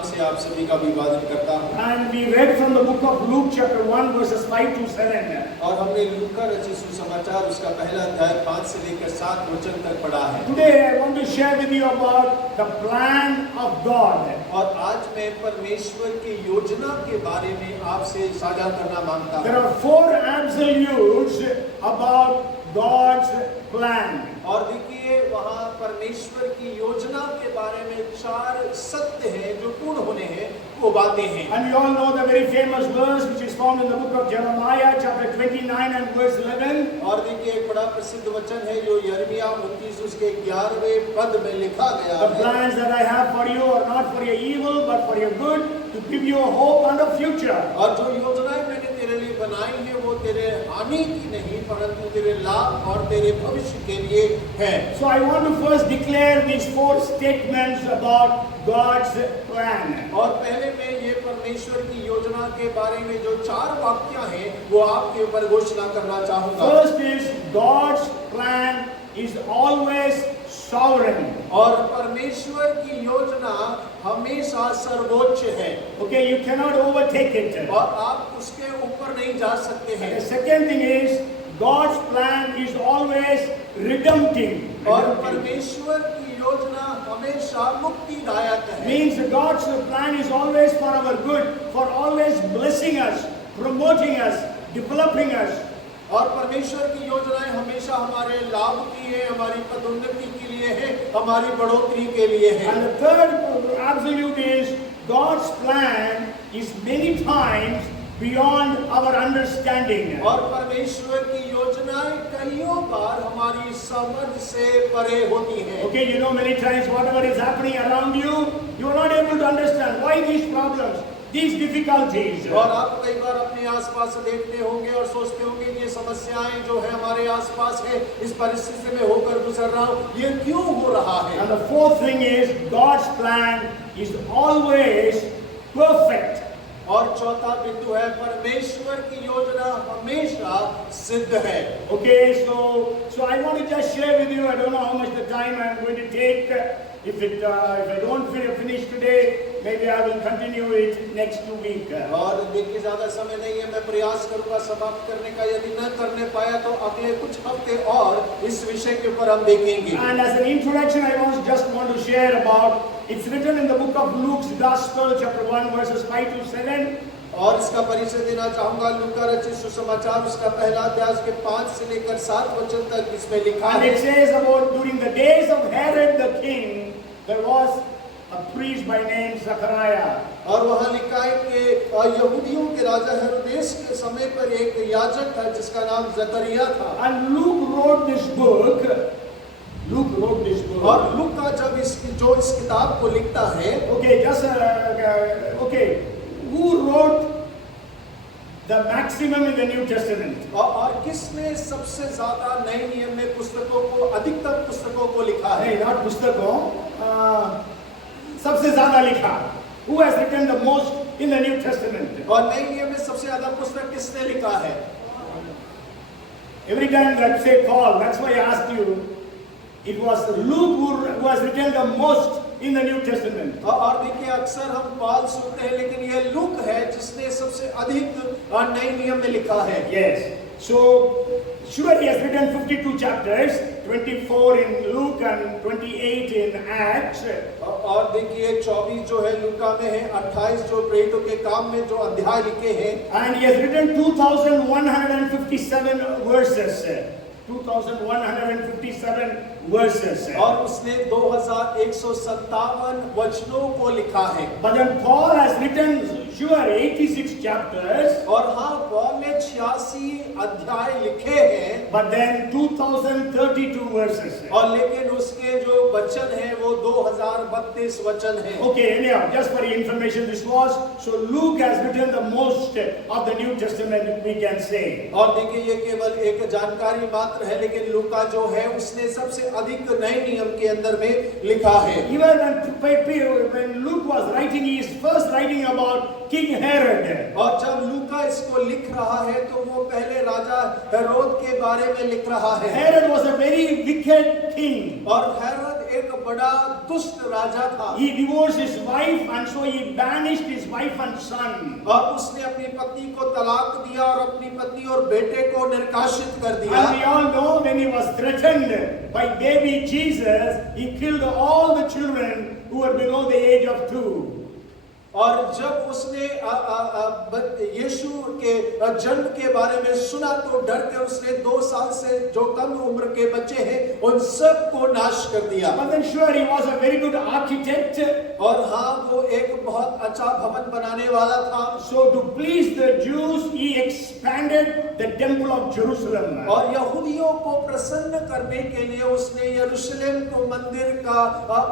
नाम से आप सभी का अभिवादन करता हूँ। And we read from the book of Luke chapter 1 verses 5 to 7. और हमने लूका रचित सुसमाचार उसका पहला अध्याय 5 से लेकर 7 वचन तक पढ़ा है। Today I want to share with you about the plan of God. और आज मैं परमेश्वर की योजना के बारे में आपसे साझा करना मांगता हूँ। There are 4 absolutes about God's plan. और देखिए वहाँ परमेश्वर की योजना के बारे में 4 सत्य हैं जो पूर्ण होने हैं, वो बातें हैं। And we all know the very famous verse which is found in the book of Jeremiah chapter 29 and verse 11. और देखिए एक बड़ा प्रसिद्ध वचन है जो यिर्मयाह 29 उसके 11वें पद में लिखा गया The है। plans that I have for you are not for your evil but for your good, to give you a hope and a future. और जो योजनाएं मैंने तेरे लिए बनाई है वो तेरे हानि की नहीं परंतु तेरे लाभ और तेरे भविष्य के लिए है। So I want to first declare these 4 statements about God's plan. और पहले मैं ये परमेश्वर की योजना के बारे में जो 4 वाक्य हैं वो आपके ऊपर घोषणा करना चाहूंगा। First is God's plan is always sovereign. और परमेश्वर की योजना हमेशा सर्वोच्च है। Okay, you cannot overtake it. और आप उसके ऊपर नहीं जा सकते हैं। The second thing is God's plan is always redemptive. और परमेश्वर की योजना हमेशा मुक्तिदायक है। Means God's plan is always for our good, for always blessing us, promoting us, developing us. और परमेश्वर की योजनाएं हमेशा हमारे लाभ की है, हमारी पदोन्नति के लिए है, हमारी बढ़ोतरी के लिए है। And the third absolute is God's plan is many times beyond our understanding. और परमेश्वर की योजनाएं कईयों बार हमारी समझ से परे होती हैं। Okay, you know many times whatever is happening around you, you are not able to understand why these problems, these difficulties. और आप कई बार अपने आसपास देखते होंगे और सोचते होंगे कि ये समस्याएं जो है हमारे आसपास है, इस परिस्थिति में होकर गुजर रहा हूँ, ये क्यों हो रहा है? And the fourth thing is God's plan is always perfect. और चौथा बिंदु है परमेश्वर की योजना हमेशा सिद्ध है। Okay, so I want to just share with you. I don't know how much the time I am going to take. If I don't finish today, maybe I will continue it next week. और देखिए ज्यादा समय नहीं है, मैं प्रयास करूंगा समाप्त करने का। यदि न करने पाया तो अगले कुछ हफ्ते और इस विषय के ऊपर हम देखेंगे। And as an introduction, I just want to share about. It's written in the book of Luke's Gospel, chapter 1, verses 5 to 7. और इसका परिचय देना चाहूंगा। लूका रचित सुसमाचार उसका पहला अध्याय के 5 से लेकर 7 वचन तक इसमें लिखा And है। it says about during the days of Herod the king, there was a priest by name Zachariah. और वहाँ लिखा है कि यहूदियों के राजा हेरोदेस के समय पर एक याजक था जिसका नाम जकरिया था। And Luke wrote this book. और लूका जब इस किताब को लिखता है, Okay, who wrote the maximum in the New Testament? और किसने सबसे ज्यादा नए नियम में पुस्तकों को, अधिकतर पुस्तकों को लिखा है? नहीं, not पुस्तकों, सबसे ज्यादा लिखा. Who has written the most in the New Testament? और नए नियम में सबसे ज्यादा पुस्तक किसने लिखा है? Every time that say Paul, that's why I asked you. It was Luke who has written the most in the New Testament. और देखिए अक्सर हम पॉल सुनते हैं लेकिन ये लूक है जिसने सबसे अधिक नए नियम में लिखा है। Yes. So sure he has written 52 chapters, 24 in Luke and 28 in Acts. और देखिए 24 जो है लूका में है, 28 जो प्रेरितों के काम में जो अध्याय लिखे हैं। And he has written 2157 verses. 2157 verses. और उसने 2157 वचनों को लिखा है। But then Paul has written sure 86 chapters. और हाँ पॉल ने 86 अध्याय लिखे हैं। But then 2032 verses. और लेकिन उसके जो वचन हैं वो 2032 वचन हैं। Okay, anyhow, just for your information, this was so Luke has written the most of the New Testament, we can say. और देखिए ये केवल एक जानकारी मात्र है, लेकिन लूका जो है उसने सबसे अधिक नए नियम के अंदर में लिखा है। Even when Luke was writing, he is first writing about King Herod. और जब लूका इसको लिख रहा है तो वो पहले राजा हेरोद के बारे में लिख रहा है। Herod was a very wicked king. और हेरोद एक बड़ा दुष्ट राजा था। He divorced his wife and so he banished his wife and son. और उसने अपनी पत्नी को तलाक दिया और अपनी पत्नी और बेटे को निर्कासित कर दिया। And we all know when he was threatened by baby Jesus, he killed all the children who were below the age of 2. और जब उसने यीशु के जन्म के बारे में सुना तो डर के उसने 2 साल से जो कम उम्र के बच्चे हैं उन सब को नाश कर दिया। But then sure he was a very good architect. और हाँ वो एक बहुत अच्छा भवन बनाने वाला था। So to please the Jews, he expanded the temple of Jerusalem. और यहूदियों को प्रसन्न करने के लिए उसने यरूशलेम को मंदिर का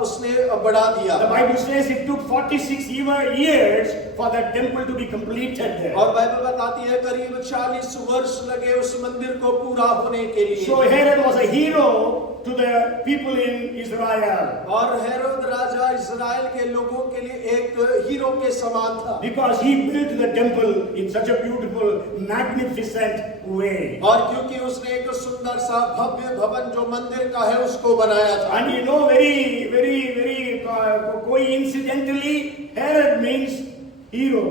उसने बढ़ा दिया। The Bible says it took 46 years for that temple to be completed. और बाइबल बताती है करीब 40 वर्ष लगे उस मंदिर को पूरा होने के लिए। So Herod was a hero to the people in Israel. और हेरोद राजा इस्राएल के लोगों के लिए एक हीरो के समान था। Because he built the temple in such a beautiful, magnificent way. और क्योंकि उसने एक सुंदर सा भव्य भवन जो मंदिर का है उसको बनाया था। And you know, very coincidentally, Herod means hero.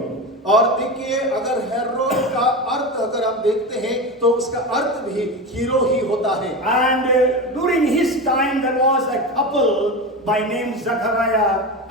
और देखिए अगर हेरोद का अर्थ अगर हम देखते हैं तो उसका अर्थ भी हीरो ही होता है। And during his time there was a couple by name Zachariah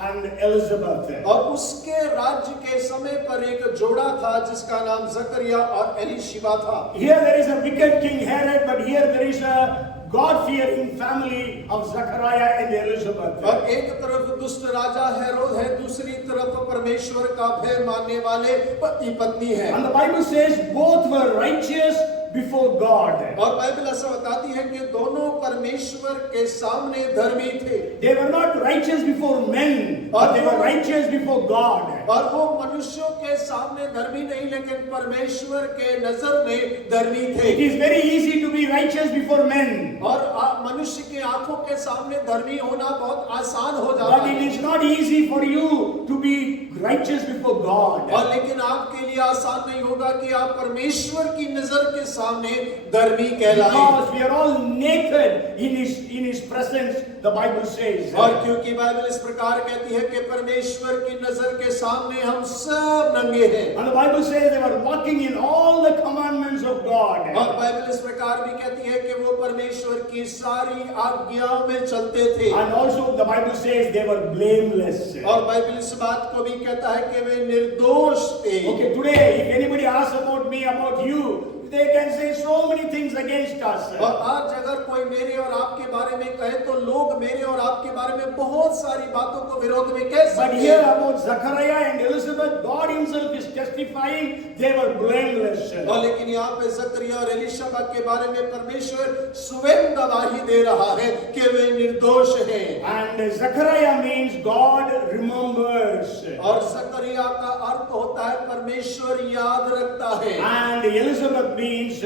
and Elizabeth. और उसके राज्य के समय पर एक जोड़ा था जिसका नाम जकरिया और एलीशिबा था। Here there is a wicked king Herod, but here there is a God-fearing family of Zachariah and Elizabeth. और एक तरफ दुष्ट राजा हेरोद है, दूसरी तरफ परमेश्वर का भय मानने वाले पति पत्नी है। And the Bible says both were righteous before God. और बाइबल ऐसा बताती है कि दोनों परमेश्वर के सामने धर्मी थे। They were not righteous before men, but they were righteous before God. और वो मनुष्यों के सामने धर्मी नहीं लेकिन परमेश्वर के नजर में धर्मी थे। It is very easy to be righteous before men. और मनुष्य के आंखों के सामने धर्मी होना बहुत आसान हो जाता But है। it is not easy for you to be righteous before God. और लेकिन आपके लिए आसान नहीं होगा कि आप परमेश्वर की नजर के सामने धर्मी कहलाएं। Because we are all naked in his presence, the Bible says. और क्योंकि बाइबल इस प्रकार कहती है कि परमेश्वर की नजर के सामने हम सब नंगे हैं। And the Bible says they were walking in all the commandments of God. और बाइबल इस प्रकार भी कहती है कि वो परमेश्वर की सारी आज्ञाओं में चलते थे। And also the Bible says they were blameless. और बाइबल इस बात को भी कहता है कि वे निर्दोष थे। Okay, today if anybody asks about me, about you, they can say so many things against us. और आज अगर कोई मेरे और आपके बारे में कहे तो लोग मेरे और आपके बारे में बहुत सारी बातों को विरोध में कह But सकते here हैं। about Zachariah and Elizabeth, God himself is testifying they were blameless. और लेकिन यहाँ पे जकरिया और एलीशबा के बारे में परमेश्वर स्वयं गवाही दे रहा है कि वे निर्दोष हैं। And Zachariah means God remembers. और जकरिया का अर्थ होता है परमेश्वर याद रखता है। And Elizabeth means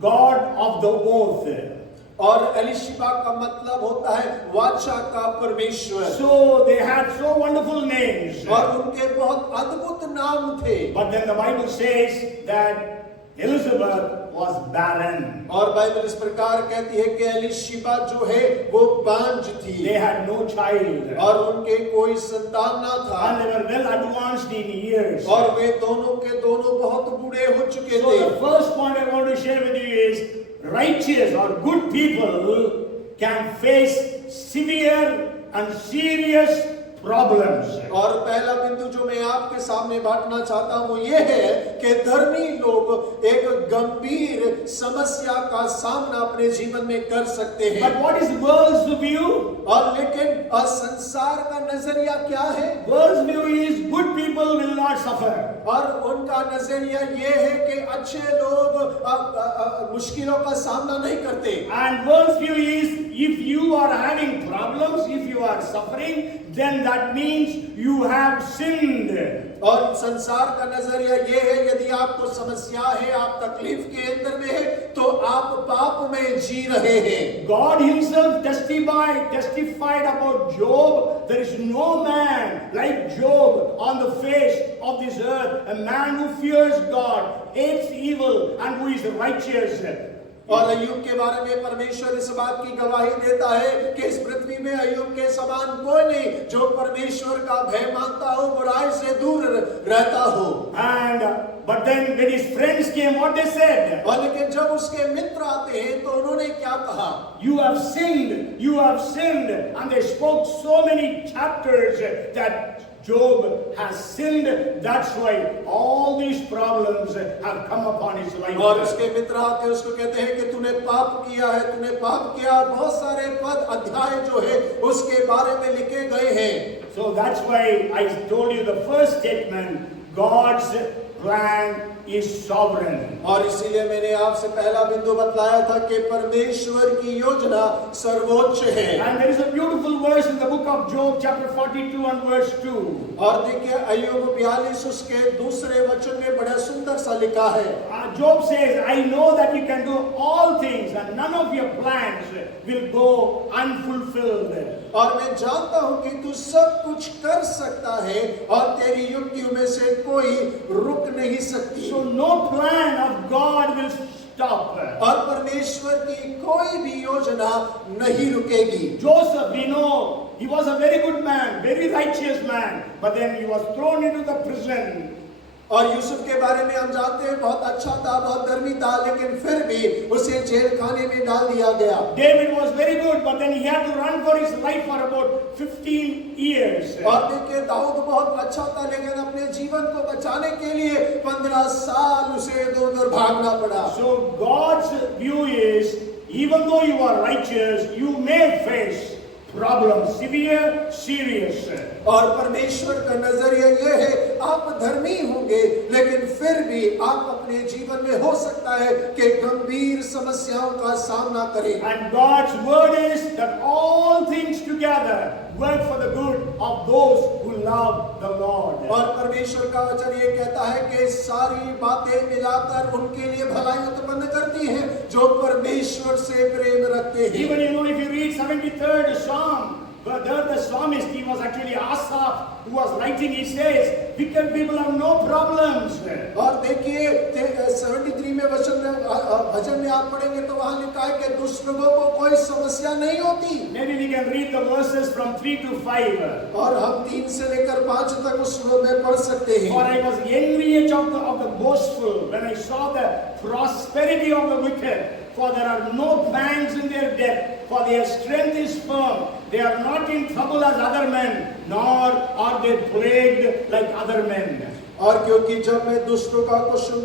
God of the oath. और एलीशिबा का मतलब होता है वाचा का परमेश्वर। So they had so wonderful names. और उनके बहुत अद्भुत नाम थे। But then the Bible says that Elizabeth was barren. और बाइबल इस प्रकार कहती है कि एलीशिबा जो है वो बांझ थी। They had no child. और उनके कोई संतान ना था। And they were well advanced in years. और वे दोनों के दोनों बहुत बूढ़े हो चुके So थे। the first point I want to share with you is righteous or good people can face severe and serious problems. और पहला बिंदु जो मैं आपके सामने बांटना चाहता हूँ ये है कि धर्मी लोग एक गंभीर समस्या का सामना अपने जीवन में कर सकते हैं। But what is world's view? और लेकिन संसार का नजरिया क्या है? World's view is good people will not suffer. और उनका नजरिया ये है कि अच्छे लोग मुश्किलों का सामना नहीं करते। And world's view is if you are having problems, if you are suffering, then that means you have sinned. और संसार का नजरिया ये है यदि आपको समस्या है, आप तकलीफ के अंदर में है तो आप पाप में जी रहे हैं। God himself testified about Job. There is no man like Job on the face of this earth, a man who fears God, hates evil, and who is righteous. और अय्यूब के बारे में परमेश्वर इस बात की गवाही देता है कि इस पृथ्वी में अय्यूब के समान कोई नहीं जो परमेश्वर का भय मानता हो, बुराई से दूर रहता हो। But then when his friends came, what they said? और लेकिन जब उसके मित्र आते हैं तो उन्होंने क्या कहा? You have sinned, you have sinned. And they spoke so many chapters that Job has sinned. That's why all these problems have come upon his life. और उसके मित्र आते उसको कहते हैं कि तूने पाप किया है, तूने पाप किया। बहुत सारे पद अध्याय जो है उसके बारे में लिखे गए हैं। So that's why I told you the first statement, God's plan is sovereign. और इसीलिए मैंने आपसे पहला बिंदु बतलाया था कि परमेश्वर की योजना सर्वोच्च है। And there is a beautiful verse in the book of Job, chapter 42 and verse 2. और देखिए अय्यूब 42 उसके दूसरे वचन में बड़ा सुंदर सा लिखा है। Job says, I know that you can do all things and none of your plans will go unfulfilled. और मैं जानता हूं कि तू सब कुछ कर सकता है और तेरी युक्तियों में से कोई रुक नहीं सकती। So no plan of God will stop. और परमेश्वर की कोई भी योजना नहीं रुकेगी। Joseph, we know, he was a very good man, very righteous man, but then he was thrown into the prison. और यूसुफ के बारे में हम जानते हैं बहुत अच्छा था, बहुत धर्मी था, लेकिन फिर भी उसे जेल खाने में डाल दिया गया। David was very good, but then he had to run for his life for about 15 years. और देखिए दाऊद बहुत अच्छा था, लेकिन अपने जीवन को बचाने के लिए 15 साल उसे इधर-उधर भागना पड़ा। So God's view is, even though you are righteous, you may face problems, severe, serious. और परमेश्वर का नजरिया ये है, आप धर्मी होंगे लेकिन फिर भी आप अपने जीवन में हो सकता है कि गंभीर समस्याओं का सामना करें। And God's word is that all things together work for the good of those who love the Lord. और परमेश्वर का वचन ये कहता है कि सारी बातें मिलाकर उनके लिए भलाई उत्पन्न करती हैं जो परमेश्वर से प्रेम रखते हैं। Even if you read 73rd Psalm, but there the psalmist, he was actually Asaph who was writing, he says, wicked people have no problems. और देखिए 73 में भजन में आप पढ़ेंगे तो वहां लिखा है कि दुष्ट लोगों को कोई समस्या नहीं होती। Maybe we can read the verses from 3 to 5. और हम 3 से लेकर 5 तक उस में पढ़ सकते हैं। For I was envious of the boastful when I saw the prosperity of the wicked. For there are no pangs in their death, for their strength is firm. They are not in trouble as other men, nor are they plagued like other men. और क्योंकि जब मैं दुष्टों का कुशल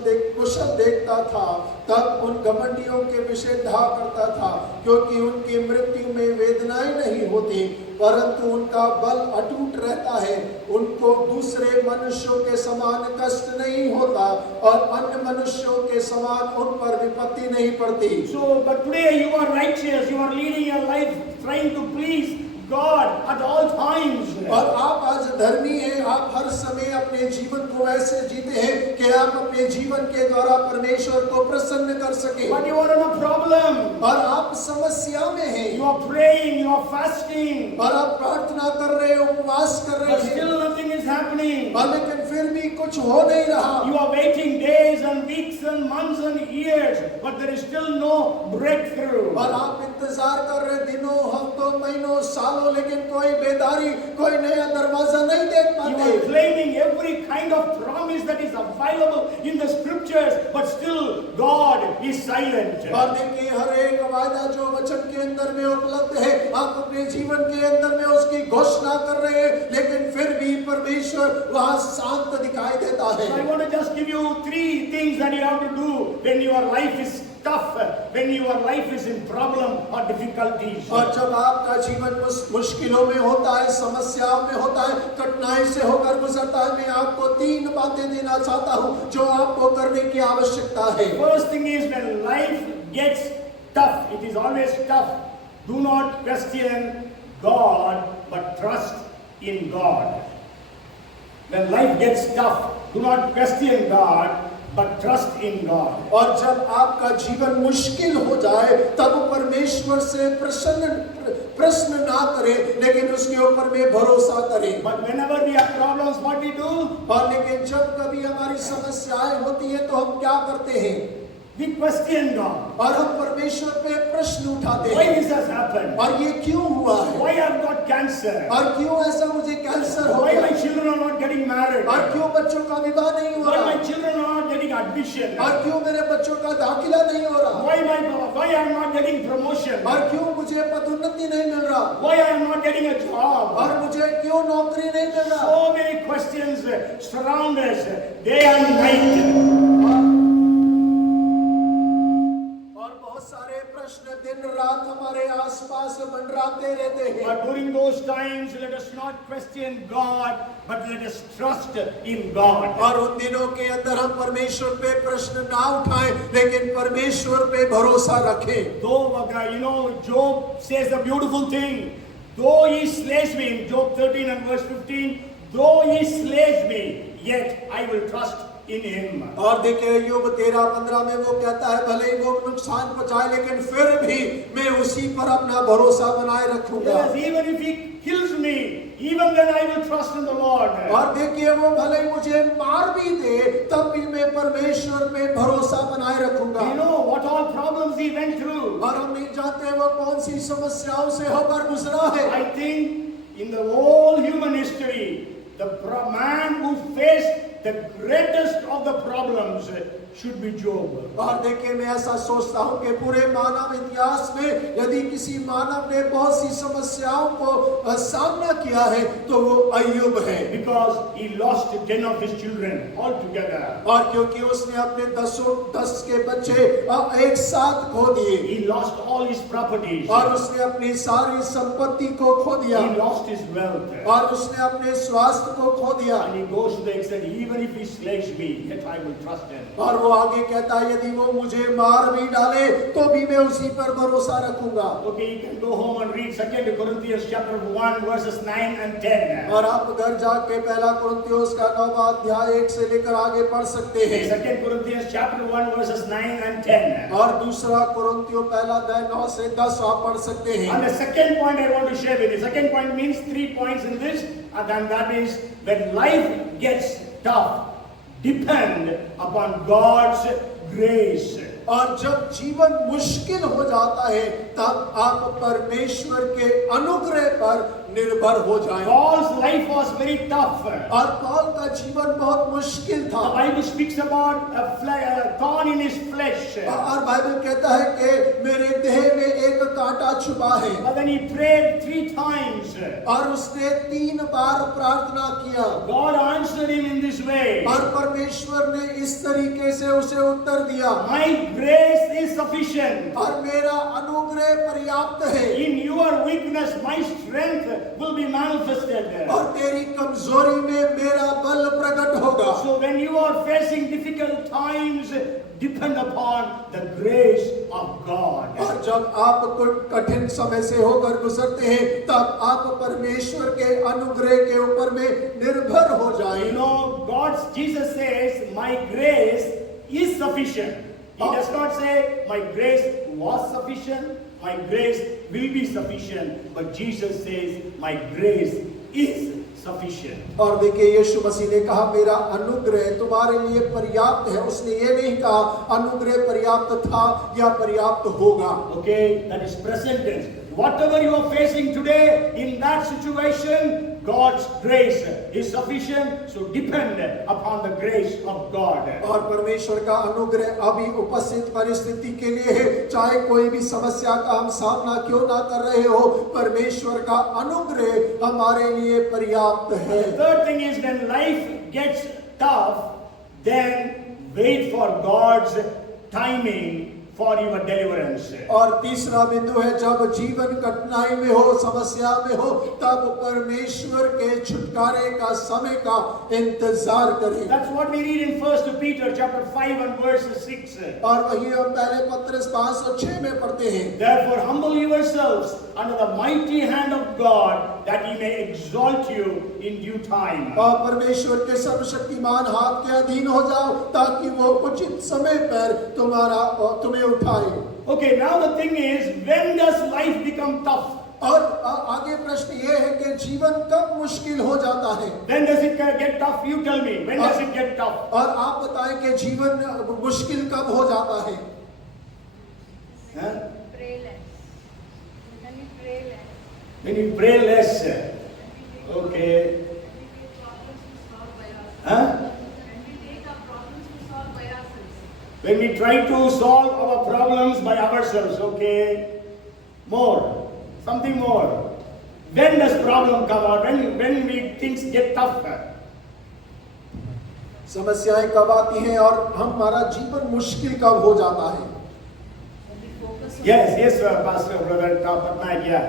देखता था तब उन घमंडियों के विषय ढा करता था, क्योंकि उनकी मृत्यु में वेदनाएं नहीं होती परंतु उनका बल अटूट रहता है। उनको दूसरे मनुष्यों के समान कष्ट नहीं होता और अन्य मनुष्यों के समान उन पर विपत्ति नहीं पड़ती। So, but today you are righteous, you are leading your life trying to please God at all times. और आप आज धर्मी हैं, आप हर समय अपने जीवन को ऐसे जीते हैं कि आप अपने जीवन के द्वारा परमेश्वर को प्रसन्न कर सके। But you are in a problem. और आप समस्या में हैं। You are praying, you are fasting. और आप प्रार्थना कर रहे हो, उपवास कर रहे But हैं। still nothing is happening. और लेकिन फिर भी कुछ हो नहीं रहा। You are waiting days and weeks and months and years, but there is still no breakthrough. और आप इंतजार कर रहे दिनों, हफ्तों, महीनों, सालों, लेकिन कोई बेदारी, कोई नया दरवाजा नहीं देख You पाते। are claiming every kind of promise that is available in the scriptures, but still God is silent. और देखिए हर एक वादा जो वचन के अंदर में उपलब्ध है, आप अपने जीवन के अंदर में उसकी घोषणा कर रहे हैं, लेकिन फिर भी परमेश्वर वहां शांत दिखाई देता है। So I want to just give you 3 things that you have to do when your life is tough, when your life is in problem or difficulties. और जब आपका जीवन मुश्किलों में होता है, समस्याओं में होता है, कठिनाई से होकर गुजरता है, मैं आपको 3 बातें देना चाहता हूं जो आपको करने की आवश्यकता है। First thing is, when life gets tough, it is always tough, do not question God but trust in God. When life gets tough, do not question God but trust in God. और जब आपका जीवन मुश्किल हो जाए तब परमेश्वर से प्रश्न ना करें, लेकिन उसके ऊपर में भरोसा करें। But whenever we have problems, what we do? और लेकिन जब कभी हमारी समस्याएं होती हैं तो हम क्या करते हैं? We question God. और हम परमेश्वर पे प्रश्न उठाते Why हैं this has happened? और ये क्यों हुआ है Why I've got cancer? और क्यों ऐसा मुझे कैंसर हो Why गया my children are not getting married? और क्यों बच्चों का विवाह नहीं हो Why रहा my children are not getting admission? और क्यों मेरे बच्चों का दाखिला नहीं हो रहा Why I am not getting promotion? और क्यों मुझे पदोन्नति नहीं मिल रहा Why I am not getting a job? और मुझे क्यों नौकरी नहीं मिल रहा So many questions surround us day and night. और बहुत सारे प्रश्न दिन रात हमारे आसपास मंडराते रहते हैं But during those times, let us not question God, but let us trust in God. और उन दिनों के अंदर हम परमेश्वर पे प्रश्न ना उठाएं लेकिन परमेश्वर पे भरोसा रखें Though, Job says a beautiful thing. Though he slays me, in Job 13 and verse 15, though he slays me, yet I will trust in him. और देखिए योग 13-15 में वो कहता है भले ही वो नुकसान पहुंचाए लेकिन फिर भी मैं उसी पर अपना भरोसा बनाए रखूंगा Yes, even if he kills me, even then I will trust in the Lord. और देखिए वो भले ही मुझे मार भी दे तब भी मैं परमेश्वर पे भरोसा बनाए रखूंगा You know what all problems he went through. और हम नहीं जानते वो कौन सी समस्याओं से होकर गुजरा है I think in the whole human history, the man who faced the greatest of the problems should be Job. और देखिए मैं ऐसा सोचता हूँ कि पूरे मानव इतिहास में यदि किसी मानव ने बहुत सी समस्याओं को सामना किया है तो वो अय्यूब है Because he lost 10 of his children altogether. और क्योंकि उसने अपने 10 के बच्चे एक साथ खो दिए He lost all his properties. और उसने अपनी सारी संपत्ति को खो दिया He lost his wealth. और उसने अपने स्वास्थ्य को खो दिया And he goes to the extent, even if he slays me, yet I will trust him. और वो आगे कहता है यदि वो मुझे मार भी डाले तो भी मैं उसी पर भरोसा रखूंगा Okay, you can go home and read 2 Corinthians chapter 1 verses 9 and 10. और आप घर जाके पहला कुरिन्थियों का 9वां अध्याय 1 से लेकर आगे पढ़ सकते हैं 2 Corinthians chapter 1 verses 9 and 10. और दूसरा कुरिन्थियों पहला अध्याय 9 से 10 आप पढ़ सकते हैं And the second point I want to share with you. Second point means 3 points in this, and then that is when life gets tough, depend upon God's grace. और जब जीवन मुश्किल हो जाता है तब आप परमेश्वर के अनुग्रह पर निर्भर हो जाएं Paul's life was very tough. और पौल का जीवन बहुत मुश्किल The था Bible speaks about a thorn in his flesh. और बाइबल कहता है कि मेरे देह में एक कांटा छुपा है But then he prayed 3 times. और उसने 3 बार प्रार्थना किया God answered him in this way. और परमेश्वर ने इस तरीके से उसे उत्तर दिया My grace is sufficient. और मेरा अनुग्रह पर्याप्त है In your weakness, my strength will be manifested. और तेरी कमजोरी में मेरा बल प्रकट होगा So when you are facing difficult times, depend upon the grace of God. और जब आप कोई कठिन समय से होकर गुजरते हैं तब आप परमेश्वर के अनुग्रह के ऊपर में निर्भर हो जाएं You know, Jesus says, my grace is sufficient. He does not say, my grace was sufficient, my grace will be sufficient. But Jesus says, my grace is sufficient. और देखिए यीशु मसीह ने कहा मेरा अनुग्रह तुम्हारे लिए पर्याप्त है उसने ये नहीं कहा अनुग्रह पर्याप्त था या पर्याप्त होगा Okay, that is present tense. Whatever you are facing today, in that situation, God's grace is sufficient. So depend upon the grace of God. और परमेश्वर का अनुग्रह अभी उपस्थित परिस्थिति के लिए है चाहे कोई भी समस्या का हम सामना क्यों ना कर रहे हो परमेश्वर का अनुग्रह हमारे लिए पर्याप्त है The third thing is when life gets tough, then wait for God's timing for your deliverance. और तीसरा बिंदु है जब जीवन कठिनाई में हो समस्या में हो तब परमेश्वर के छुटकारे का समय का इंतजार करें That's what we read in 1 Peter chapter 5 and verse 6. और वही हम पहले पत्रस 5 और 6 में पढ़ते हैं Therefore humble yourselves under the mighty hand of God that he may exalt you in due time. और परमेश्वर के सर्वशक्तिमान हाथ के अधीन हो जाओ ताकि वो उचित समय पर तुम्हें उठाए Okay, now the thing is, when does life become tough? और आगे प्रश्न ये है कि जीवन कब मुश्किल हो जाता है? When does it get tough? You tell me. When does it get tough? और आप बताएं कि जीवन मुश्किल कब हो जाता है? Huh? Pray less. When we pray less. When you pray less. Okay. When we take problems to solve by ourselves. Huh? When we take our problems to solve by ourselves. When we try to solve our problems by ourselves. Okay. More. Something more. When does problem come out? When we things get tough? समस्याएं कब आती हैं और हमारा जीवन मुश्किल कब हो जाता है? When we focus on Yes, Pastor Brother Patnaik, yeah.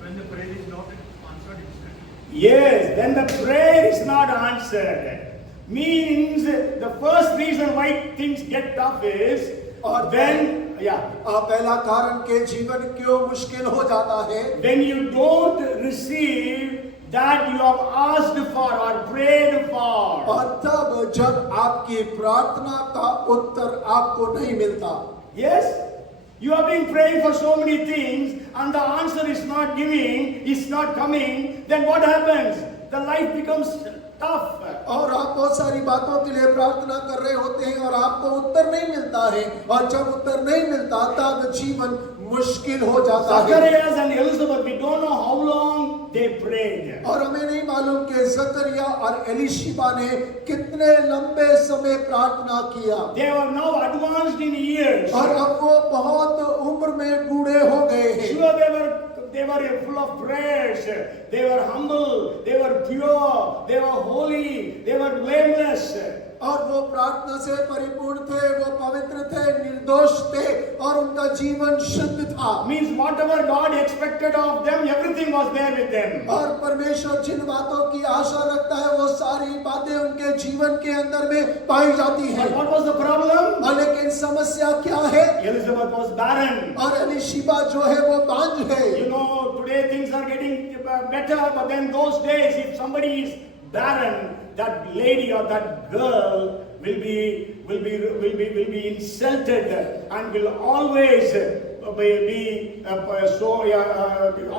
When the prayer is not answered instantly. Yes, then the prayer is not answered. Means the first reason why things get tough is when, yeah, पहला कारण के जीवन क्यों मुश्किल हो जाता है? when you don't receive that you have asked for or prayed for. और तब जब आपकी प्रार्थना का उत्तर आपको नहीं मिलता। Yes, you have been praying for so many things and the answer is not coming, then what happens? The life becomes tough. और आप बहुत सारी बातों के लिए प्रार्थना कर रहे होते हैं और आपको उत्तर नहीं मिलता है, और जब उत्तर नहीं मिलता तब जीवन मुश्किल हो जाता है। Zacharias and Elizabeth, we don't know how long they prayed. और हमें नहीं मालूम कि जकरिया और एलिशिबा ने कितने लंबे समय प्रार्थना किया, They were now advanced in years. और अब वो बहुत उम्र में बूढ़े हो गए हैं। Sure, they were full of prayers. They were humble. They were pure. They were holy. They were blameless. और वो प्रार्थना से परिपूर्ण थे, वो पवित्र थे, निर्दोष थे, और उनका जीवन शुद्ध था। Means whatever God expected of them, everything was there with them. और परमेश्वर जिन बातों की आशा रखता है वो सारी बातें उनके जीवन के अंदर में पाई जाती हैं। But what was the problem? लेकिन समस्या क्या है? Elizabeth was barren. और एलिशिबा जो है वो बांझ है। You know, today things are getting better, but then those days, if somebody is barren, that lady or that girl will be insulted and will always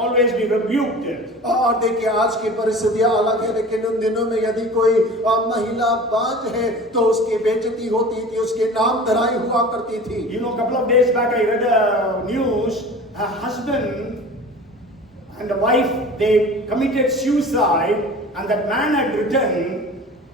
always be rebuked. और देखिए आज की परिस्थितियां अलग है, लेकिन उन दिनों में यदि कोई महिला बांझ है तो उसकी बेइज्जती होती थी, उसके नाम धराई हुआ करती थी। You know, a couple of days back I read a news. A husband and a wife, they committed suicide, and that man had written,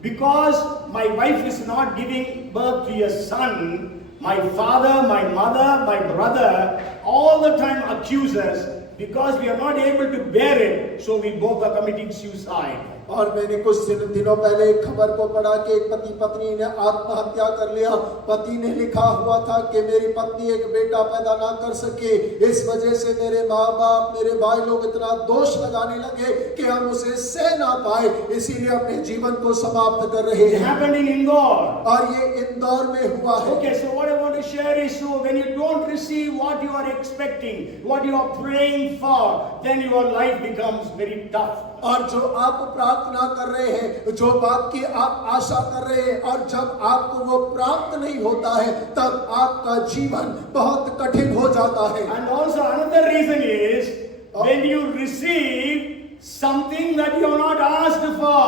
because my wife is not giving birth to a son, my father, my mother, my brother all the time accuse us because we are not able to bear it, so we both are committing suicide. और मैंने कुछ दिनों पहले एक खबर को पढ़ा कि एक पति पत्नी ने आत्महत्या कर लिया। पति ने लिखा हुआ था कि मेरी पत्नी एक बेटा पैदा ना कर सके, इस वजह से मेरे माँ बाप, मेरे भाई लोग इतना दोष लगाने लगे कि हम उसे सह ना पाए, इसीलिए अपने जीवन को समाप्त कर रहे It हैं। happened in Indore. और ये इंदौर में हुआ है। Okay, so what I want to share is, so when you don't receive what you are expecting, what you are praying for, then your life becomes very tough. और जो आप प्रार्थना कर रहे हैं, जो बात की आप आशा कर रहे हैं, और जब आपको वो प्राप्त नहीं होता है तब आपका जीवन बहुत कठिन हो जाता है। And also another reason is, when you receive something that you have not asked for.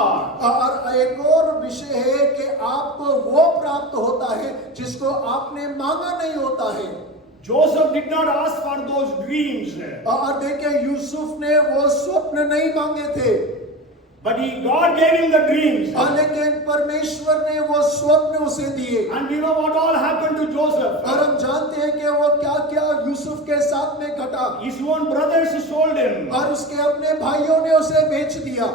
और एक और विषय है कि आपको वो प्राप्त होता है जिसको आपने मांगा नहीं होता है। Joseph did not ask for those dreams, और देखिए यूसुफ ने वो स्वप्न नहीं मांगे थे, but God gave him the dreams. लेकिन परमेश्वर ने वो स्वप्न उसे दिए। And you know what all happened to Joseph? और हम जानते हैं कि वो क्या क्या यूसुफ के साथ में घटा। His own brothers sold him. और उसके अपने भाइयों ने उसे बेच दिया।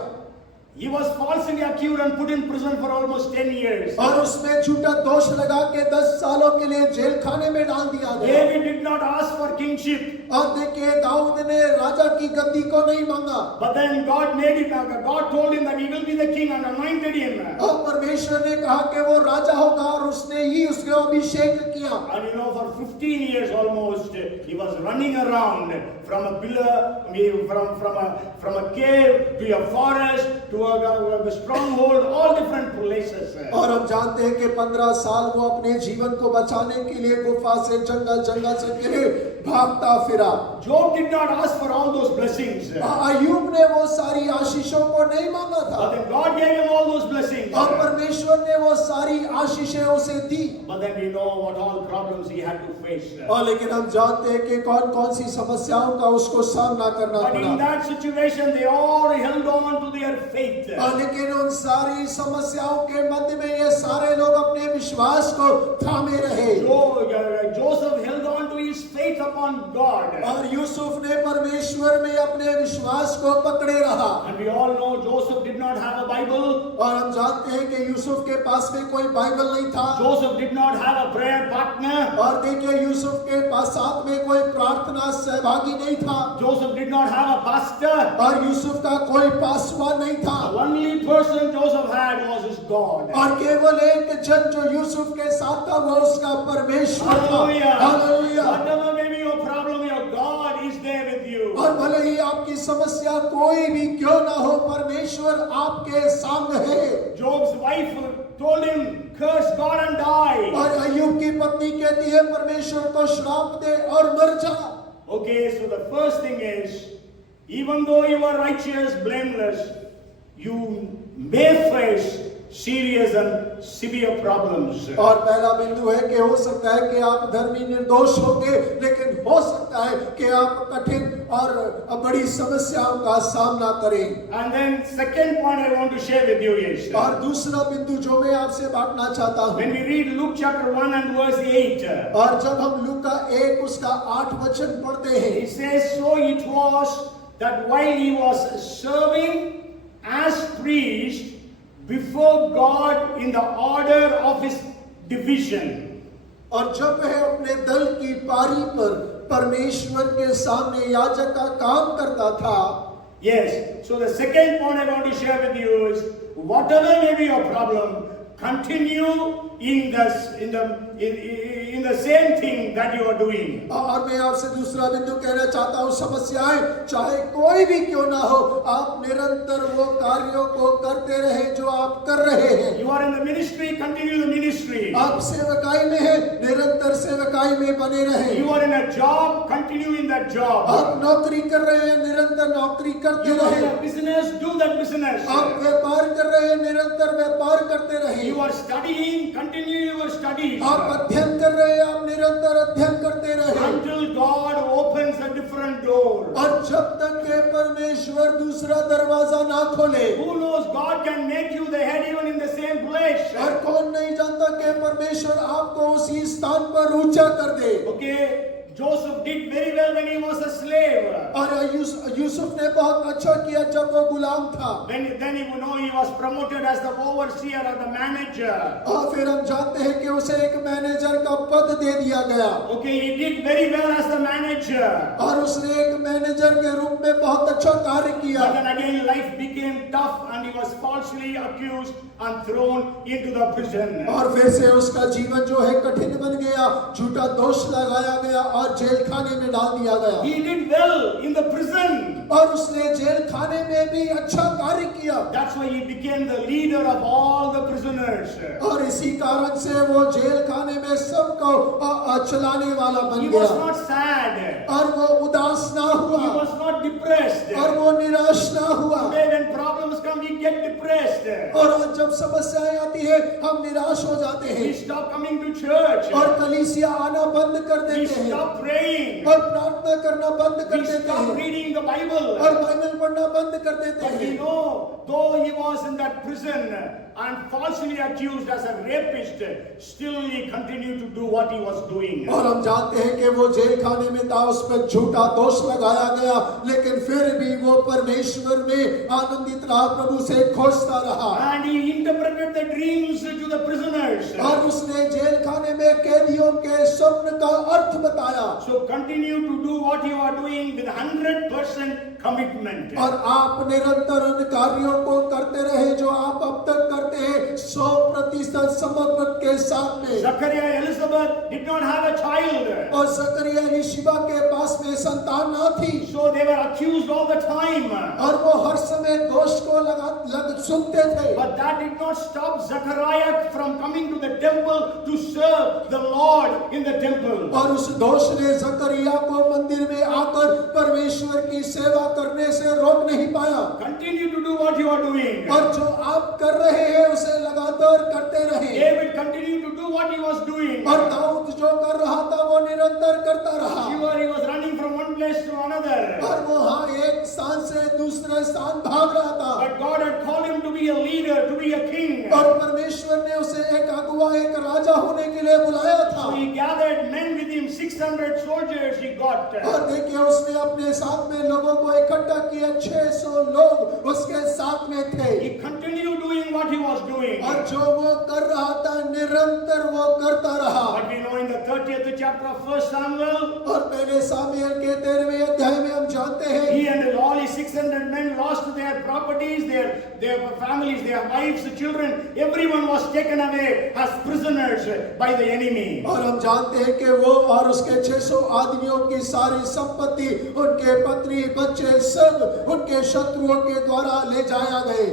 He was falsely accused and put in prison for almost 10 years. और उसमें झूठा दोष लगा के 10 सालों के लिए जेल खाने में डाल दिया गया। David did not ask for kingship. और देखिए दाऊद ने राजा की गद्दी को नहीं मांगा, But then God told him that he will be the king and anointed him. और परमेश्वर ने कहा कि वो राजा होगा और उसने ही उसको अभिषेक किया। And you know, for 15 years almost, he was running around from a pillar, from a cave to a forest to a stronghold, all different places. और हम जानते हैं कि 15 साल वो अपने जीवन को बचाने के लिए गुफा से जंगल से गिरे भागता फिरा। Job did not ask for all those blessings. अय्यूब ने वो सारी आशीषों को नहीं मांगा था, But then God gave him all those blessings. और परमेश्वर ने वो सारी आशीषें उसे दी। But then we know what all problems he had to face. और लेकिन हम जानते हैं कि कौन कौन सी समस्याओं का उसको सामना करना But in पड़ा। that situation, they all held on to their faith. लेकिन उन सारी समस्याओं के मध्य में ये सारे लोग अपने विश्वास को थामे रहे। Joseph held on to his faith upon God. और यूसुफ ने परमेश्वर में अपने विश्वास को पकड़े रहा। And we all know Joseph did not have a Bible. और हम जानते हैं कि यूसुफ के पास में कोई बाइबल नहीं था। Joseph did not have a prayer partner. और देखिए यूसुफ के पास साथ में कोई प्रार्थना सहभागी नहीं था। Joseph did not have a pastor. और यूसुफ का कोई पासवान नहीं था। The only person Joseph had was his God. और केवल एक जन जो यूसुफ के साथ था वो उसका परमेश्वर था। Hallelujah. Hallelujah. Whatever may be your problem, your God is there with you. और भले ही आपकी समस्या कोई भी क्यों ना हो, परमेश्वर आपके संग है। Job's wife told him, curse God and die. और अय्यूब की पत्नी कहती है परमेश्वर को श्राप दे और मर जा। Okay, so the first thing is, even though you are righteous, blameless, you may face serious and severe problems. और पहला बिंदु है कि हो सकता है कि आप धर्मी निर्दोष होंगे, लेकिन हो सकता है कि आप कठिन और बड़ी समस्याओं का सामना करें। And then second point I want to share with you is, और दूसरा बिंदु जो मैं आपसे बांटना चाहता हूँ, when we read Luke chapter 1 and verse 8, और जब हम लूका 1 उसका 8 वचन पढ़ते हैं, it says, so it was that while he was serving as priest before God in the order of his division. और जब वह अपने दल की पारी पर परमेश्वर के सामने याजक का काम करता था। Yes, so the second point I want to share with you is, whatever may be your problem, continue in the same thing that you are doing. और मैं आपसे दूसरा बिंदु कहना चाहता हूँ, समस्याएं चाहे कोई भी क्यों ना हो, आप निरंतर वो कार्यों को करते रहे जो आप कर रहे हैं। You are in the ministry, continue the ministry. आप सेवकाई में हैं, निरंतर सेवकाई में बने रहे। You are in a job, continue in that job. आप नौकरी कर रहे हैं, निरंतर नौकरी करते You are रहे। in a business, do that business. आप व्यापार कर रहे हैं, निरंतर व्यापार करते रहे। You are studying, continue your studies. आप अध्ययन कर रहे हैं, आप निरंतर अध्ययन करते रहे। Until God opens a different door. और जब तक के परमेश्वर दूसरा दरवाजा ना खोले। Who knows, God can make you the head even in the same place. और कौन नहीं जानता कि परमेश्वर आपको उसी स्थान पर ऊंचा कर दे। Okay, Joseph did very well when he was a slave. और यूसुफ ने बहुत अच्छा किया जब वो गुलाम था। Then you know he was promoted as the overseer or the manager. और फिर हम जानते हैं कि उसे एक मैनेजर का पद दे दिया गया। Okay, he did very well as the manager. और उसने एक मैनेजर के रूप में बहुत अच्छा कार्य किया। But then again life became tough and he was falsely accused and thrown into the prison. और फिर से उसका जीवन जो है कठिन बन गया, झूठा दोष लगाया गया और जेल खाने में डाल दिया गया। He did well in the prison. और उसने जेल खाने में भी अच्छा कार्य किया। That's why he became the leader of all the prisoners. और इसी कारण से वो जेल खाने में सबको चलाने वाला बन He गया। was not sad. और वो उदास ना हुआ। He was not depressed. और वो निराश ना हुआ। Today when problems come, we get depressed. और आज जब समस्याएं आती है हम निराश हो जाते We हैं stop coming to church. और कलीसिया आना बंद कर We देते हैं stop praying. और प्रार्थना करना बंद कर We देते stop हैं reading the Bible. और बाइबल पढ़ना बंद कर देते But we हैं। know, though he was in that prison and falsely accused as a rapist, still he continued to do what he was doing. और हम जानते हैं कि वो जेल खाने में था, उस पर झूठा दोष लगाया गया, लेकिन फिर भी वो परमेश्वर में आनंदित रहा, प्रभु से खोजता रहा। And he interpreted the dreams to the prisoners. और उसने जेल खाने में कैदियों के स्वप्न का अर्थ बताया। So continue to do what you are doing with 100% commitment. और आप निरंतर उन कार्यों को करते रहे जो आप अब तक करते हैं 100% समर्पण के साथ में। Zachariah Elizabeth did not have a child. और जकरिया एलीशिबा के पास पास में संतान ना थी So they were accused all the time. और वो हर समय दोष को लग सुनते थे। But that did not stop Zechariah from coming to the temple to serve the Lord in the temple. और उस दोष ने जकरिया को मंदिर में आकर परमेश्वर की सेवा करने से रोक नहीं पाया। Continue to do what you are doing. और जो आप कर रहे हैं उसे लगातार करते रहे। David continued to do what he was doing. और दाऊद जो कर रहा था वो निरंतर करता रहा। Sure, he was running from one place to another. और वो हाँ एक स्थान से दूसरे स्थान भाग रहा था। But God had called him to be a leader, to be a king. और परमेश्वर ने उसे एक अगुवा, एक राजा होने के लिए बुलाया था। So he gathered men with him, 600 soldiers he got. और देखिए उसने अपने साथ में लोगों को इकट्ठा किया, 600 लोग उसके साथ में थे। He continued doing what he was doing. और जो वो कर रहा था निरंतर वो करता रहा। But we know in the 30th chapter of 1 Samuel, और पहले सामुएल के 13वें अध्याय में हम जानते हैं he and all his 600 men lost their properties, their families, their wives, children. Everyone was taken away as prisoners by the enemy. और हम जानते हैं कि वो और उसके 600 आदमियों की सारी संपत्ति, उनके पत्नी बच्चे सब उनके शत्रुओं के द्वारा ले जाया गए।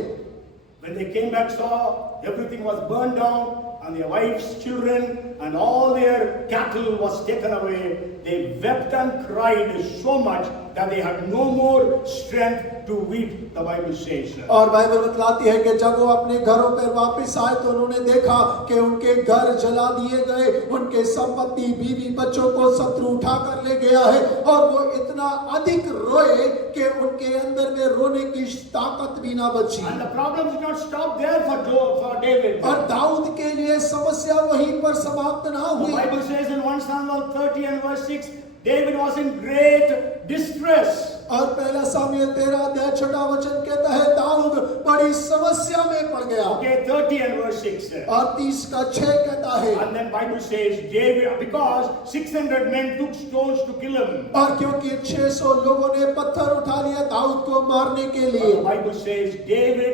When they came back, saw everything was burned down, and their wives, children, and all their cattle was taken away. They wept and cried so much that they had no more strength to weep, the Bible says. और Bible बतलाती है कि जब वो अपने घरों पर वापस आए तो उन्होंने देखा कि उनके घर जला दिए गए, उनके संपत्ति, बीवी, बच्चों को शत्रु उठाकर ले गया है। और वो इतना अधिक रोए कि उनके अंदर में रोने की ताकत भी ना बची। And the problem did not stop there for David. और दाऊद के लिए समस्या वहीं पर समाप्त ना The हुई। Bible says in 1 Samuel 30 and verse 6, David was in great distress. और पहला सामुएल 13 अध्याय 6 वचन कहता है दाऊद बड़ी समस्या में पड़ गया। Okay, 30 and verse 6. और 30 का 6 कहता है And then Bible says David, because 600 men took stones to kill him. और क्योंकि 600 लोगों ने पत्थर उठा लिया दाऊद को मारने के लिए। The Bible says David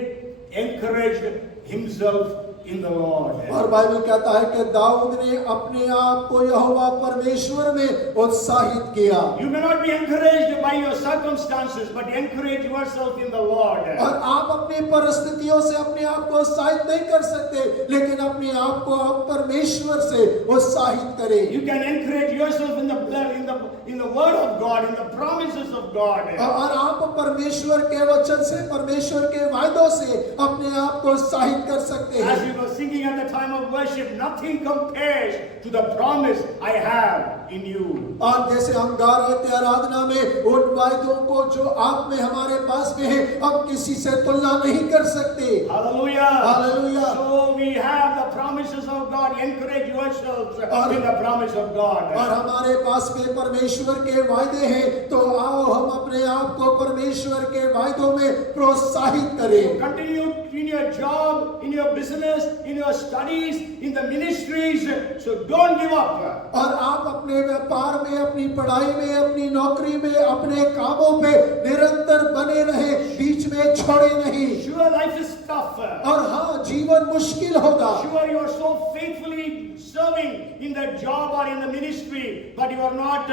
encouraged himself in the Lord. और बाइबल कहता है कि दाऊद ने अपने आप को यहोवा परमेश्वर में उत्साहित किया। You may not be encouraged by your circumstances, but encourage yourself in the Lord. और आप अपनी परिस्थितियों से अपने आप को उत्साहित नहीं कर सकते, लेकिन अपने आप को आप परमेश्वर से उत्साहित करें। You can encourage yourself in the word of God, in the promises of God. और आप परमेश्वर के वचन से, परमेश्वर के वायदों से अपने आप को उत्साहित कर सकते हैं। As we were singing at the time of worship, nothing compares to the promise I have in you. और जैसे हम गा रहे थे आराधना में, उन वायदों को जो आप में हमारे पास में है, हम किसी से तुलना नहीं कर सकते। Hallelujah. Hallelujah. So we have the promises of God. Encourage yourselves in the promise of God. और हमारे पास में परमेश्वर के वायदे हैं, तो आओ हम अपने आप को परमेश्वर के वायदों में प्रोत्साहित करें। Continue in your job, in your business, in your studies, in the ministries. So don't give up. और आप अपने व्यापार में, अपनी पढ़ाई में, अपनी नौकरी में, अपने कामों पे निरंतर बने रहे, बीच में छोड़े नहीं। Sure, life is tough. और हाँ, जीवन मुश्किल होगा। Sure, you are so faithfully serving in the job or in the ministry, but you are not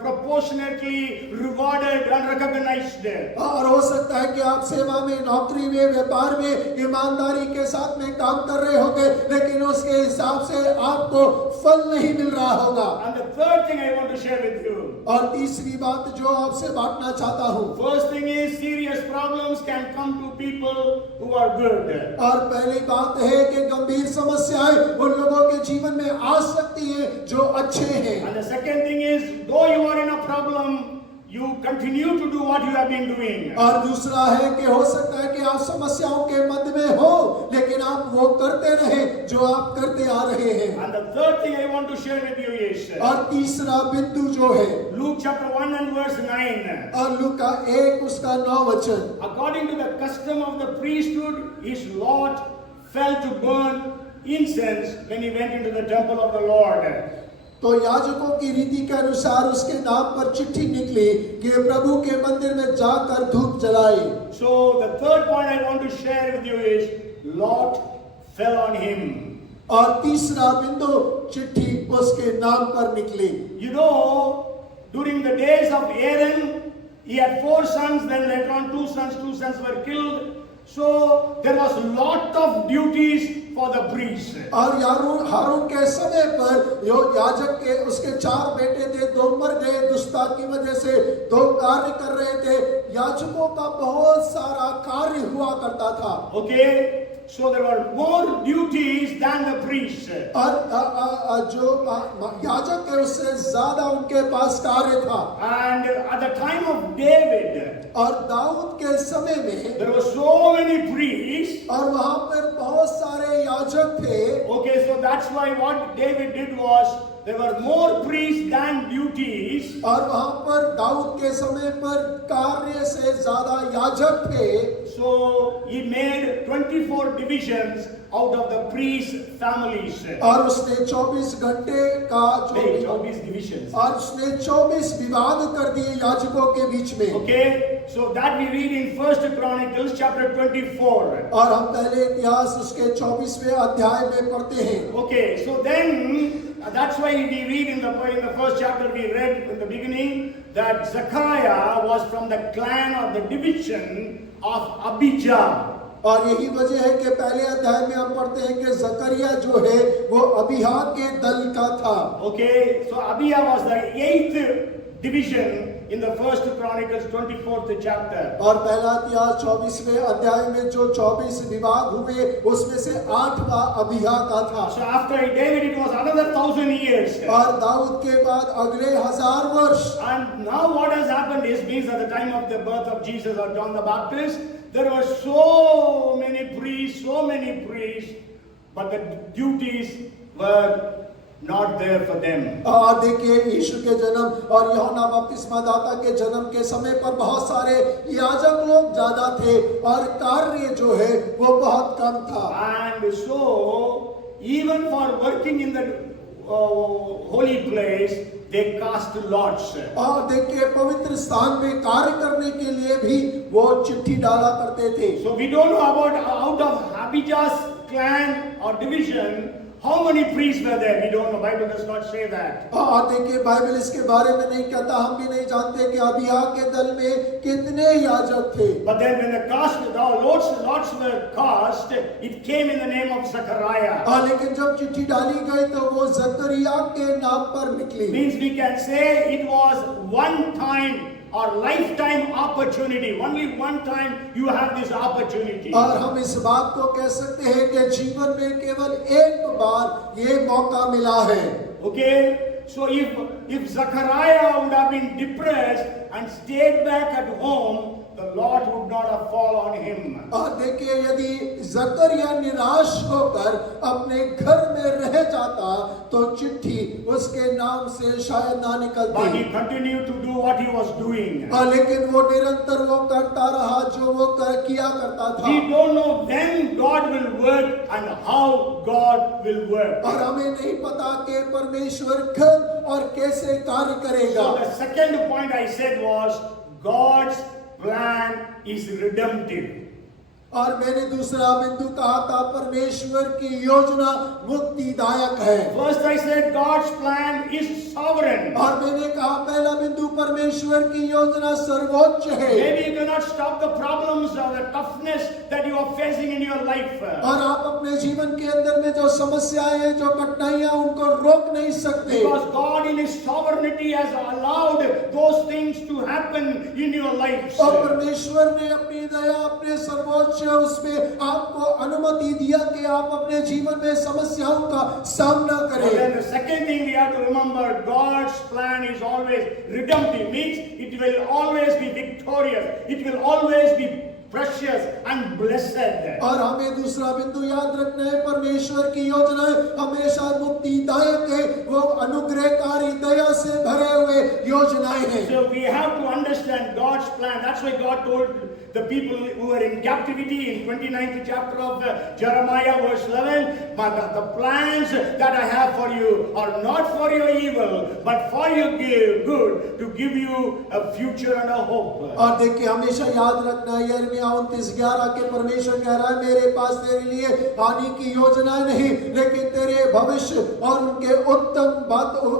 proportionately rewarded and recognized. और हो सकता है कि आप सेवा में, नौकरी में, व्यापार में ईमानदारी के साथ में काम कर रहे होंगे, लेकिन उसके हिसाब से आपको फल नहीं मिल रहा होगा। And the third thing I want to share with you. और तीसरी बात जो आपसे बांटना चाहता हूँ, First thing is serious problems can come to people who are good. और पहली बात है कि गंभीर समस्याएं उन लोगों के जीवन में आ सकती है जो अच्छे हैं। And the second thing is, though you are in a problem, you continue to do what you have been doing. और दूसरा है कि हो सकता है कि आप समस्याओं के मध्य में हो, लेकिन आप वो करते रहे जो आप करते आ रहे हैं। And the third thing I want to share with you is और तीसरा बिंदु जो है Luke chapter 1 and verse 9. और लूका 1 उसका 9 वचन, According to the custom of the priesthood, his lot fell to burn incense when he went into the temple of the Lord. तो याजकों की रीति के अनुसार उसके नाम पर चिट्ठी निकली कि प्रभु के मंदिर में जाकर धूप जलाए। So the third point I want to share with you is lot fell on him. और तीसरा बिंदु चिट्ठी उसके नाम पर निकली। You know, during the days of Aaron, he had 4 sons, then later on 2 sons were killed. So there was a lot of duties for the priest. और हारून के समय पर यो याजक के उसके 4 बेटे थे, 2 मर गए दुष्टता की वजह से, 2 कार्य कर रहे थे। याजकों का बहुत सारा कार्य हुआ करता था। Okay, so there were more duties than the priests. और जो याजक है उससे ज्यादा उनके पास कार्य था। And at the time of David, और दाऊद के समय में there were so many priests. और वहां पर बहुत सारे याजक थे। Okay, so that's why what David did was there were more priests than duties. और वहां पर दाऊद के समय पर कार्य से ज्यादा याजक थे। So he made 24 divisions out of the priest families. और उसने 24 घंटे का 24 divisions. और उसने 24 विवाद कर दिए याजकों के बीच में। Okay, so that we read in 1 Chronicles chapter 24. और हम पहले इतिहास उसके 24वें अध्याय में पढ़ते हैं। Okay, so then that's why we read in the first chapter we read in the beginning that Zechariah was from the clan or the division of Abijah. और यही वजह है कि पहले अध्याय में हम पढ़ते हैं कि जकरिया जो है वो अबीहा के दल का था। Okay, so Abijah was the 8th division in the first Chronicles 24th chapter. और पहला इतिहास 24वें अध्याय में जो 24 विभाग हुए उसमें से 8वां अबीहा का था। So after David it was another 1000 years. और दाऊद के बाद अगले 1000 वर्ष। And now what has happened is means at the time of the birth of Jesus or John the Baptist, there were so many priests, but the duties were not there for them. देखिए यीशु के जन्म और यूहन्ना बपतिस्मा दाता के जन्म के समय पर बहुत सारे याजक लोग ज्यादा थे और कार्य जो है वो बहुत कम था। And so even for working in the holy place, they cast lots. और देखिए पवित्र स्थान में कार्य करने के लिए भी वो चिट्ठी डाला करते थे। So we don't know about out of Abijah's clan or division how many priests were there. We don't know. Bible does not say that. और देखिए बाइबल इसके बारे में नहीं कहता, हम भी नहीं जानते कि अबीहा के दल में कितने याजक थे। But then when the lots were cast, it came in the name of Zechariah. लेकिन जब चिट्ठी डाली गई तो वो जकरिया के नाम पर निकली। Means we can say it was one time or lifetime opportunity. Only one time you have this opportunity. और हम इस बात को कह सकते हैं कि जीवन में केवल एक बार ये मौका मिला है। Okay, so if Zechariah would have been depressed and stayed back at home, the Lord would not have fallen on him. और देखिए यदि जकरिया निराश होकर अपने घर में रह जाता तो चिट्ठी उसके नाम से शायद ना But निकलती। he continued to do what he was doing. लेकिन वो निरंतर वो करता रहा जो वो किया करता था। We don't know when God will work and how God will work. और हमें नहीं पता कि परमेश्वर कब और कैसे कार्य करेगा। So the second point I said was God's plan is redemptive. और मैंने दूसरा बिंदु कहा था परमेश्वर की योजना मुक्तिदायक है। First I said God's plan is sovereign. और मैंने कहा पहला बिंदु परमेश्वर की योजना सर्वोच्च है। Maybe you cannot stop the problems or the toughness that you are facing in your life. और आप अपने जीवन के अंदर में जो समस्याएं हैं, जो कठिनाइयां, उनको रोक नहीं सकते। Because God in His sovereignty has allowed those things to happen in your life. और परमेश्वर ने अपनी दया, अपने सर्वोच्च उसमें आपको अनुमति दिया कि आप अपने जीवन में समस्याओं का सामना And करें। then the second thing we have to remember, God's plan is always redemptive. Means it will always be victorious. It will always be precious and blessed. और हमें दूसरा बिंदु याद रखना है, परमेश्वर की योजना हमेशा मुक्तिदायक है, वो अनुग्रहकारी दया से भरे हुए योजनाएं हैं। So we have to understand God's plan. That's why God told the people who were in captivity in 29th chapter of Jeremiah verse 11, but the plans that I have for you are not for your evil, but for your good, to give you a future and a hope. और देखिए हमेशा याद रखना है, यिर्मयाह 29:11 के परमेश्वर कह रहा है, मेरे पास तेरे लिए हानि की योजना नहीं, लेकिन तेरे भविष्य और उनके उत्तम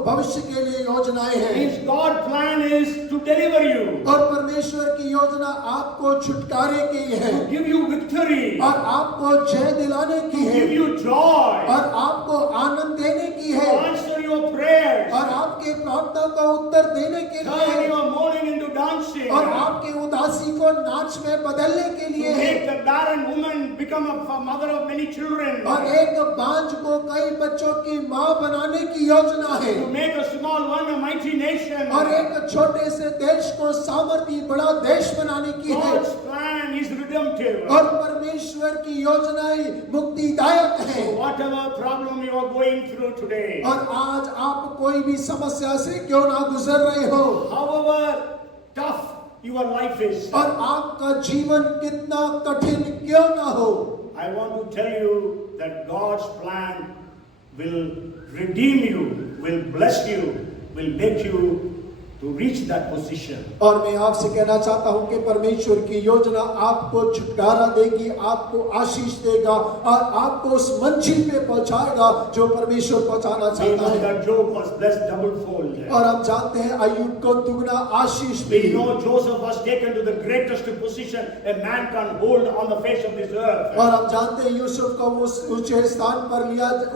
भविष्य के लिए योजनाएं हैं। His God plan is to deliver you, और परमेश्वर की योजना आपको छुटकारे की है, to give you victory, और आपको जय दिलाने की to है, give you joy, और आपको आनंद देने की to है, answer your prayers, और आपके प्रार्थना का उत्तर देने के लिए turn है, your mourning into dancing, और आपके उदासी को नाच में बदलने के लिए to है, make the barren woman become a mother of many children, और एक बांझ को कई बच्चों की मां बनाने की योजना है, to make a small one a mighty nation. और एक छोटे से देश को सामर्थी बड़ा देश बनाने की है। God's plan is redemptive. और परमेश्वर की योजनाएं मुक्तिदायक है। Whatever problem you are going through today, और आज आप कोई भी समस्या से क्यों ना गुजर रहे हो, however tough your life is, और आपका जीवन कितना कठिन क्यों ना हो, I want to tell you that God's plan will redeem you, will bless you, will make you to reach that position. और मैं आपसे कहना चाहता हूं कि परमेश्वर की योजना आपको छुटकारा देगी, आपको आशीष देगा, और आपको उस मंजिल पे पहुंचाएगा जो परमेश्वर पहुंचाना We चाहता know है। that Job was blessed double fold. और हम जानते हैं अय्यूब को दुगना आशीष We milli. know Joseph was taken to the greatest position a man can hold on the face of this earth. और हम जानते हैं यूसुफ को उस ऊंचे स्थान पर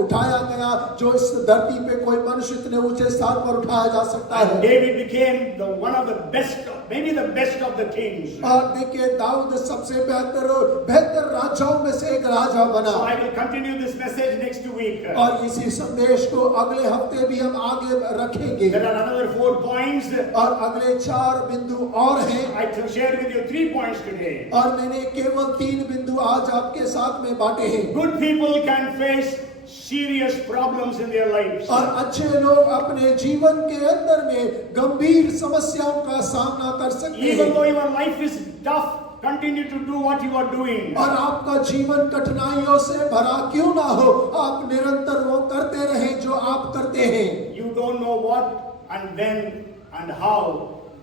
उठाया गया जो इस धरती पे कोई मनुष्य इतने ऊंचे स्थान पर उठाया जा सकता है। And David became one of the best, maybe the best of the kings. और देखिए दाऊद सबसे बेहतर राजाओं में से एक राजा बना। So I will continue this message next week. और इसी संदेश को अगले हफ्ते भी हम आगे रखेंगे। There are another 4 points. और अगले 4 बिंदु और हैं। I shared with you 3 points today. और मैंने केवल 3 बिंदु आज आपके साथ में बांटे हैं। Good people can face serious problems in their lives. और अच्छे लोग अपने जीवन के अंदर में गंभीर समस्याओं का सामना कर सकते Even हैं। though your life is tough, continue to do what you are doing. और आपका जीवन कठिनाइयों से भरा क्यों ना हो, आप निरंतर वो करते रहें जो आप करते हैं। You don't know what and when and how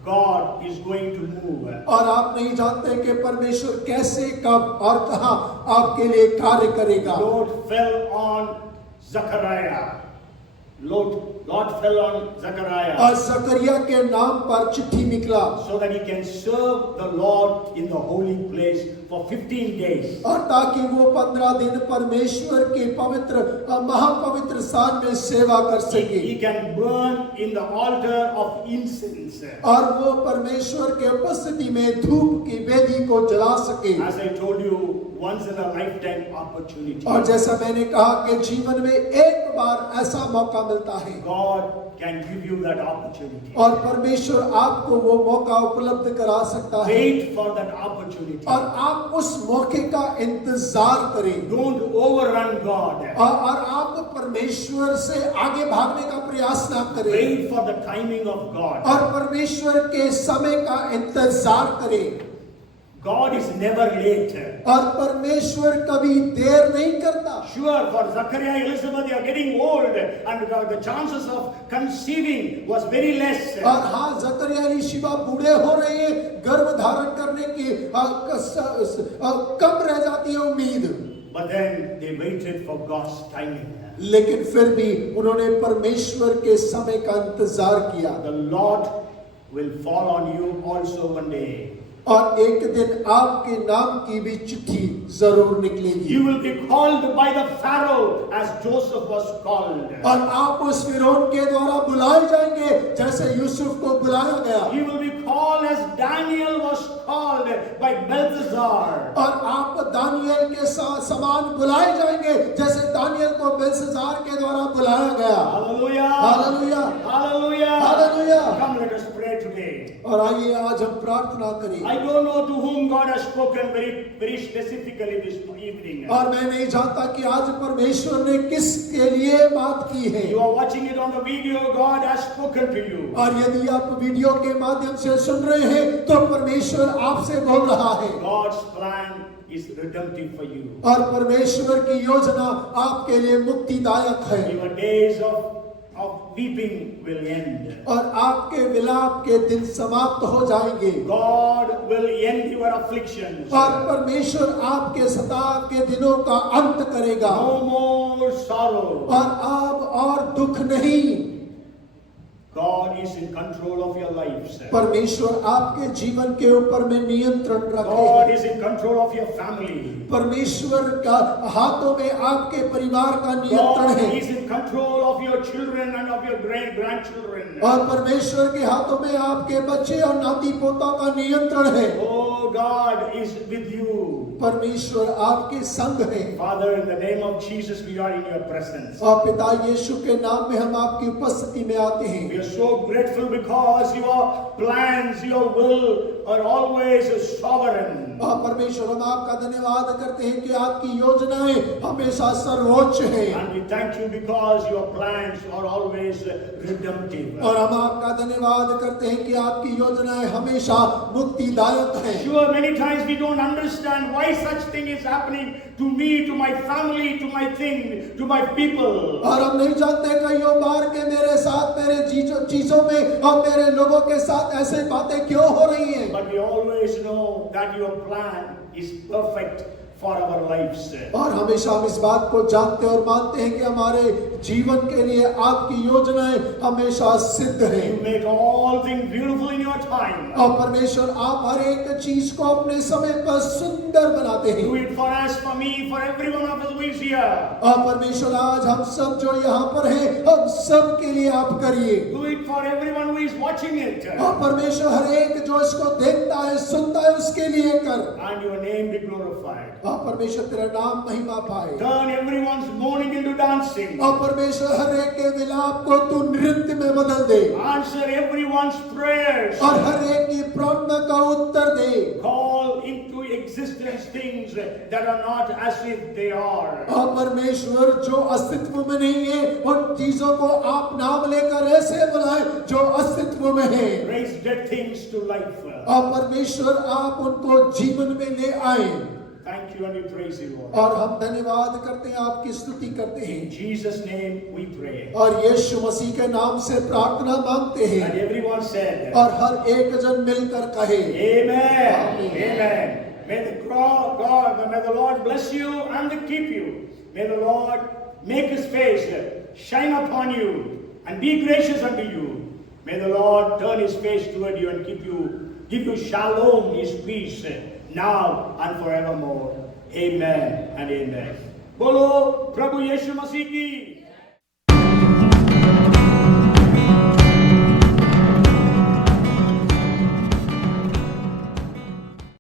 God is going to move. और आप नहीं जानते कि परमेश्वर कैसे, कब और कहां आपके लिए कार्य करेगा। Lord fell on Zechariah. Lord fell on Zechariah और जकरिया के नाम पर चिट्ठी निकला so that he can serve the Lord in the holy place for 15 days. और ताकि वो 15 दिन परमेश्वर के पवित्र महापवित्र स्थान में सेवा कर सके, He can burn in the altar of incense. और वो परमेश्वर के उपस्थिति में धूप की वेदी को जला सके। As I told you, once in a lifetime opportunity. और जैसा मैंने कहा कि जीवन में एक बार ऐसा मौका मिलता है, God can give you that opportunity. और परमेश्वर आपको वो मौका उपलब्ध करा सकता है। Wait for that opportunity. और आप उस मौके का इंतजार करें, Don't overrun God. और आप परमेश्वर से आगे भागने का प्रयास ना करें, Wait for the timing of God. और परमेश्वर के समय का इंतजार करें। God is never late. और परमेश्वर कभी देर नहीं करता। Sure, for Zachariah and Elizabeth, they are getting old, and the chances of conceiving was very less. और हाँ, जकरिया यीशुआ बूढ़े हो रहे हैं, गर्भ धारण करने की कम रह जाती है उम्मीद। But then they waited for God's timing. लेकिन फिर भी उन्होंने परमेश्वर के समय का इंतजार किया। The Lord will fall on you also one day. और एक दिन आपके नाम की भी चिट्ठी जरूर निकलेगी। You will be called by the Pharaoh as Joseph was called. और आप उस फिरौन के द्वारा बुलाए जाएंगे जैसे यूसुफ को बुलाया गया। You will be called as Daniel was called by Belteshazzar. और आप दानियल के समान बुलाए जाएंगे जैसे दानियल को बेलशस्सर के द्वारा बुलाया गया। Hallelujah. Hallelujah, Hallelujah. Hallelujah. Come, let us pray today. और आइए आज हम प्रार्थना करें। I don't know to whom God has spoken very specifically this evening. और मैं नहीं जानता कि आज परमेश्वर ने किसके लिए बात की है। You are watching it on the video. God has spoken to you. और यदि आप वीडियो के माध्यम से सुन रहे हैं तो परमेश्वर आपसे बोल रहा है। God's plan is redemptive for you. और परमेश्वर की योजना आपके लिए मुक्तिदायक है। Your days of weeping will end. और आपके विलाप के दिन समाप्त हो जाएंगे। God will end your afflictions. और परमेश्वर आपके सताव के दिनों का अंत करेगा। No more sorrow. और अब और दुख नहीं। God is in control of your lives. परमेश्वर आपके जीवन के ऊपर में नियंत्रण God रखे। is in control of your family. परमेश्वर का हाथों में आपके परिवार का नियंत्रण God है। is in control of your children and of your grandchildren. और परमेश्वर के हाथों में आपके बच्चे और नाती पोता का नियंत्रण है। Oh, God is with you. परमेश्वर आपके संग है। Father, in the name of Jesus, we are in your presence. और पिता यीशु के नाम में हम आपकी उपस्थिति में आते हैं। We are so grateful because your plans, your will are always sovereign. और परमेश्वर हम आपका धन्यवाद करते हैं कि आपकी योजनाएं हमेशा सर्वोच्च है। And we thank you because your plans are always redemptive. और हम आपका धन्यवाद करते हैं कि आपकी योजनाएं हमेशा मुक्तिदायक हैं। Sure, many times we don't understand why such thing is happening to me, to my family, to my thing, to my people. और हम नहीं जानते कईयों बार के मेरे साथ, मेरे चीजों में और मेरे लोगों के साथ ऐसे बातें क्यों हो रही हैं। But we always know that your plan is perfect for our lives. और हमेशा हम इस बात को जानते और मानते हैं कि हमारे जीवन के लिए आपकी योजनाएं हमेशा सिद्ध हैं। You make all things beautiful in your time. और परमेश्वर आप हर एक चीज को अपने समय पर सुंदर बनाते हैं। Do it for us, for me, for every one of us who is here. और परमेश्वर आज हम सब जो यहाँ पर हैं, हम सब के लिए आप करिए। Do it for everyone who is watching it. और परमेश्वर हर एक जो इसको देखता है, सुनता है, उसके लिए कर। And your name be glorified. और परमेश्वर तेरा नाम महिमा पाए। Turn everyone's mourning into dancing. और परमेश्वर हर एक के विलाप को तू नृत्य में बदल दे। Answer everyone's prayers. और हर एक की प्रार्थना का उत्तर दे। Call into existence things that are not as if they are. और परमेश्वर जो अस्तित्व में नहीं है, उन चीजों को आप नाम लेकर ऐसे बुलाए जो अस्तित्व में है। Raise dead things to life. और परमेश्वर आप उनको जीवन में ले आए। Thank you and we praise you, Lord. और हम धन्यवाद करते हैं, आपकी स्तुति करते हैं। In Jesus' name we pray. और यीशु मसीह के नाम से प्रार्थना मांगते हैं। And everyone said, और हर एक जन मिलकर कहे Amen. Amen. May the Lord bless you and keep you. May the Lord make his face shine upon you and be gracious unto you. May the Lord turn his face toward you and give you shalom, his peace, now and forevermore. Amen and amen. बोलो प्रभु यीशु मसीह की